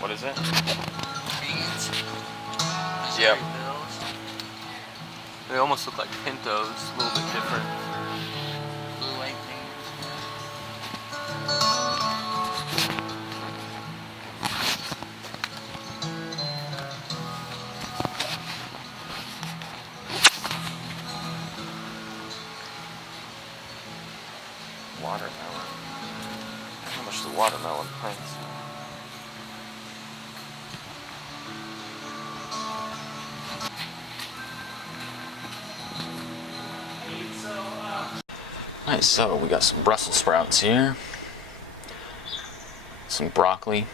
What is it? Beans. Yep. They almost look like pintos, a little bit different. Blue white beans. Watermelon. How much the watermelon plants? Alright, so we got some Brussels sprouts here, some broccoli,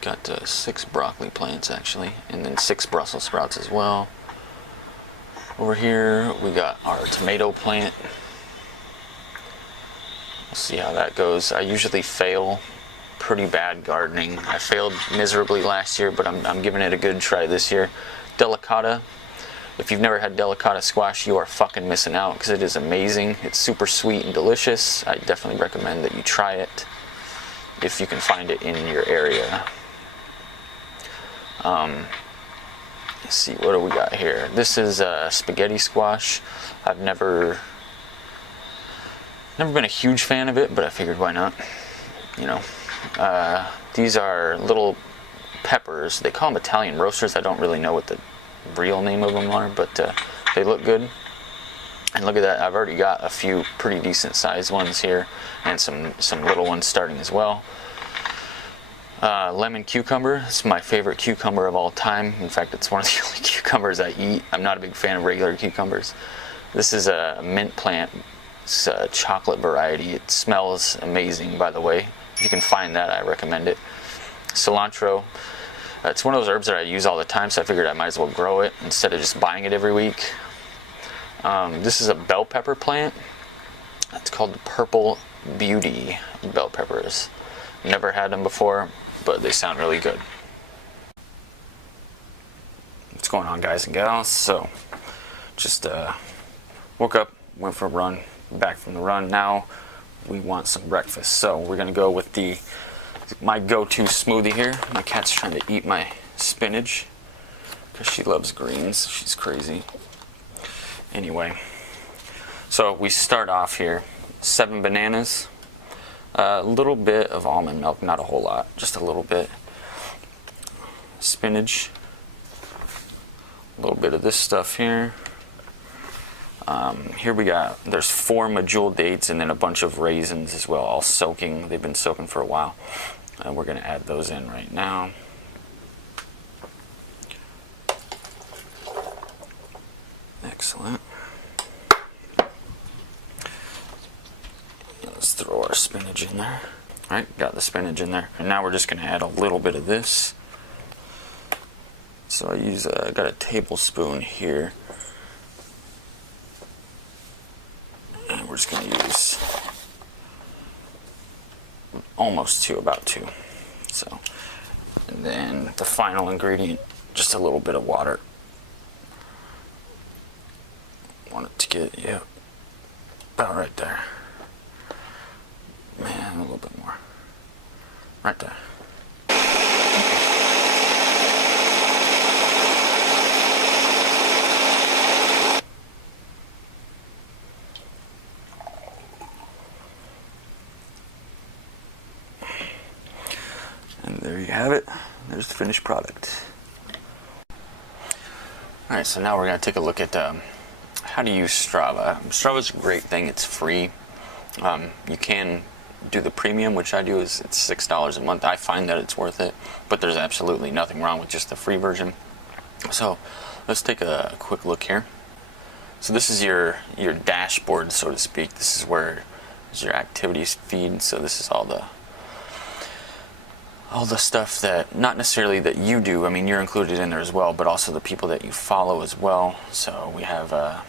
got 6 broccoli plants actually, and then 6 Brussels sprouts as well. Over here we got our tomato plant. We'll see how that goes. I usually fail pretty bad gardening. I failed miserably last year, but I'm giving it a good try this year. Delicata. If you've never had delicata squash, you are fucking missing out because it is amazing. It's super sweet and delicious. I definitely recommend that you try it if you can find it in your area. Let's see, what do we got here? This is spaghetti squash. I've never been a huge fan of it, but I figured why not? You know, these are little peppers. They call them Italian roasters. I don't really know what the real name of them are, but they look good. And look at that, I've already got a few pretty decent sized ones here, and some little ones starting as well. Lemon cucumber. It's my favorite cucumber of all time. In fact, it's one of the only cucumbers I eat. I'm not a big fan of regular cucumbers. This is a mint plant. It's a chocolate variety. It smells amazing, by the way. If you can find that, I recommend it. Cilantro. It's one of those herbs that I use all the time, so I figured I might as well grow it instead of just buying it every week. This is a bell pepper plant. It's called the Purple Beauty bell peppers. Never had them before, but they sound really good. What's going on, guys and gals? So, just woke up, went for a run, back from the run. Now we want some breakfast, so we're gonna go with my go-to smoothie here. My cat's trying to eat my spinach because she loves greens. She's crazy. Anyway, so we start off here. 7 bananas, a little bit of almond milk, not a whole lot, just a little bit. Spinach, a little bit of this stuff here. Here we got, there's 4 medjool dates and then a bunch of raisins as well, all soaking. They've been soaking for a while. We're going to add those in right now. Excellent. Let's throw our spinach in there. Alright, got the spinach in there. And now we're just going to add a little bit of this. So I got a tablespoon here. And we're just going to use almost 2, about 2. So, and then the final ingredient, just a little bit of water. Want it to get, yeah, about right there. Man, a little bit more. Right there. And there you have it. There's the finished product. Alright, so now we're going to take a look at how to use Strava. Strava's a great thing. It's free. You can do the premium, which I do. It's $6 a month. I find that it's worth it, but there's absolutely nothing wrong with just the free version. So let's take a quick look here. So this is your dashboard, so to speak. This is where is your activities feed. So this is all the stuff that, not necessarily that you do, I mean you're included in there as well, but also the people that you follow as well. So we have a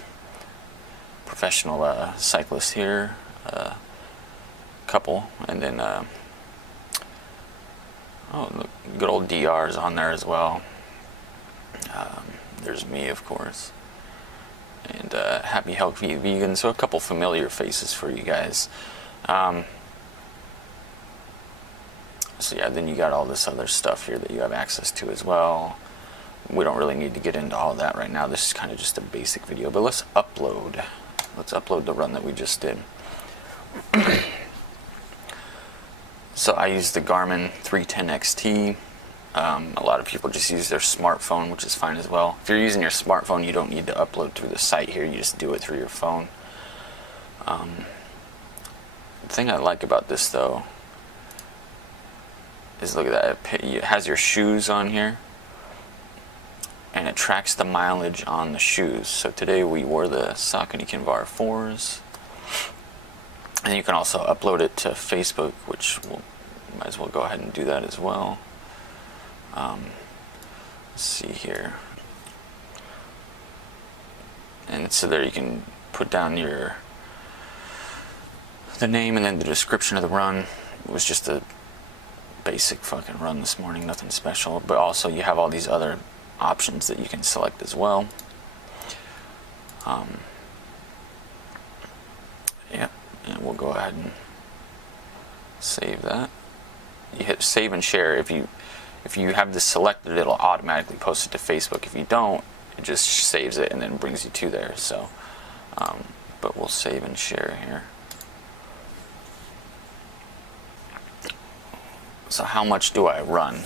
professional cyclist here, couple, and then look, good old DR's on there as well. There's me, of course, and Happy Healthy Vegan, so a couple familiar faces for you guys. So yeah, then you got all this other stuff here that you have access to as well. We don't really need to get into all that right now. This is kind of just a basic video, but let's upload. Let's upload the run that we just did. So I use the Garmin 310 XT. A lot of people just use their smartphone, which is fine as well. If you're using your smartphone, you don't need to upload through the site here. You just do it through your phone. The thing I like about this though is, look at that, it has your shoes on here and it tracks the mileage on the shoes. So today we wore the Saucony Kinvar 4s, and you can also upload it to Facebook, which we'll might as well go ahead and do that as well. Let's see here, and so there you can put down the name and then the description of the run. It was just a basic fucking run this morning, nothing special, but also you have all these other options that you can select as well. Yeah, and we'll go ahead and save that. You hit save and share. If you have this selected, it'll automatically post it to Facebook. If you don't, it just saves it and then brings you to there. So but we'll save and share here. So how much do I run?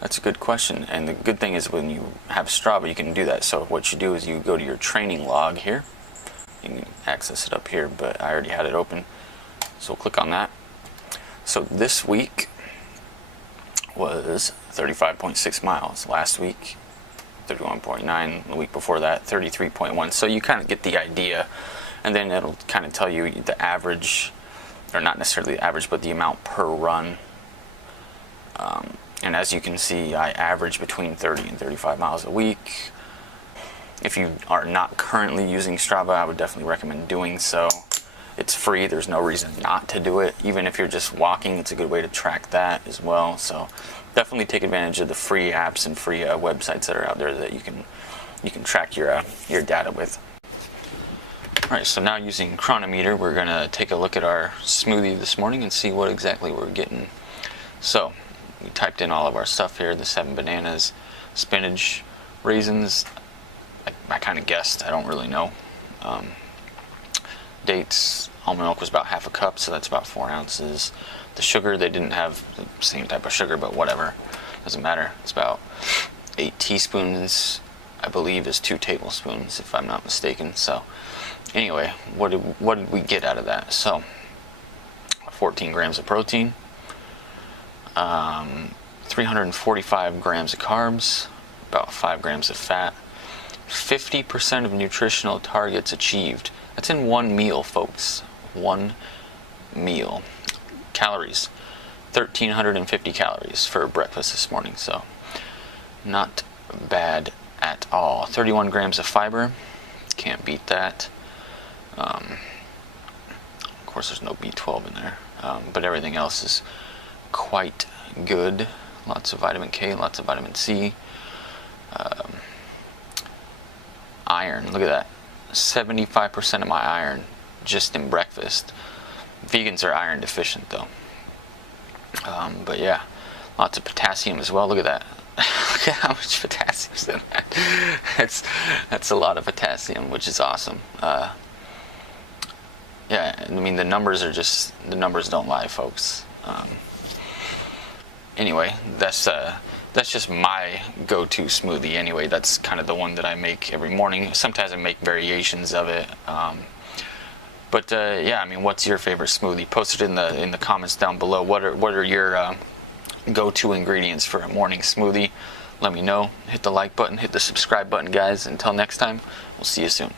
That's a good question, and the good thing is when you have Strava, you can do that. So what you do is you go to your training log here. You can access it up here, but I already had it open. So we'll click on that. So this week was 35.6 miles. Last week, 31.9. The week before that, 33.1. So you kind of get the idea, and then it'll kind of tell you the average, or not necessarily the average, but the amount per run. And as you can see, I average between 30 and 35 miles a week. If you are not currently using Strava, I would definitely recommend doing so. It's free, there's no reason not to do it. Even if you're just walking, it's a good way to track that as well. So definitely take advantage of the free apps and free websites that are out there that you can track your data with. Alright, so now using CRONO-O-Meter, we're going to take a look at our smoothie this morning and see what exactly we're getting. So we typed in all of our stuff here, the 7 bananas, spinach, raisins. I kind of guessed, I don't really know. Dates, almond milk was about half a cup, so that's about 4 ounces. The sugar, they didn't have the same type of sugar, but whatever, doesn't matter. It's about 8 teaspoons, I believe is 2 tablespoons, if I'm not mistaken. So anyway, what did we get out of that? So 14 grams of protein, 345 grams of carbs, about 5 grams of fat, 50% of nutritional targets achieved. That's in one meal, folks. One meal. Calories, 1,350 calories for breakfast this morning, so not bad at all. 31 grams of fiber, can't beat that. Of course, there's no B12 in there, but everything else is quite good. Lots of vitamin K, lots of vitamin C. Iron, look at that. 75% of my iron just in breakfast. Vegans are iron deficient though. But yeah, lots of potassium as well. Look at that. Look at how much potassium's in that. That's a lot of potassium, which is awesome. Yeah, I mean the numbers don't lie, folks. Anyway, that's just my go-to smoothie. Anyway, that's kind of the one that I make every morning. Sometimes I make variations of it. But yeah, I mean, what's your favorite smoothie? Post it in the comments down below. What are your go-to ingredients for a morning smoothie? Let me know. Hit the like button, hit the subscribe button, guys. Until next time, we'll see you soon.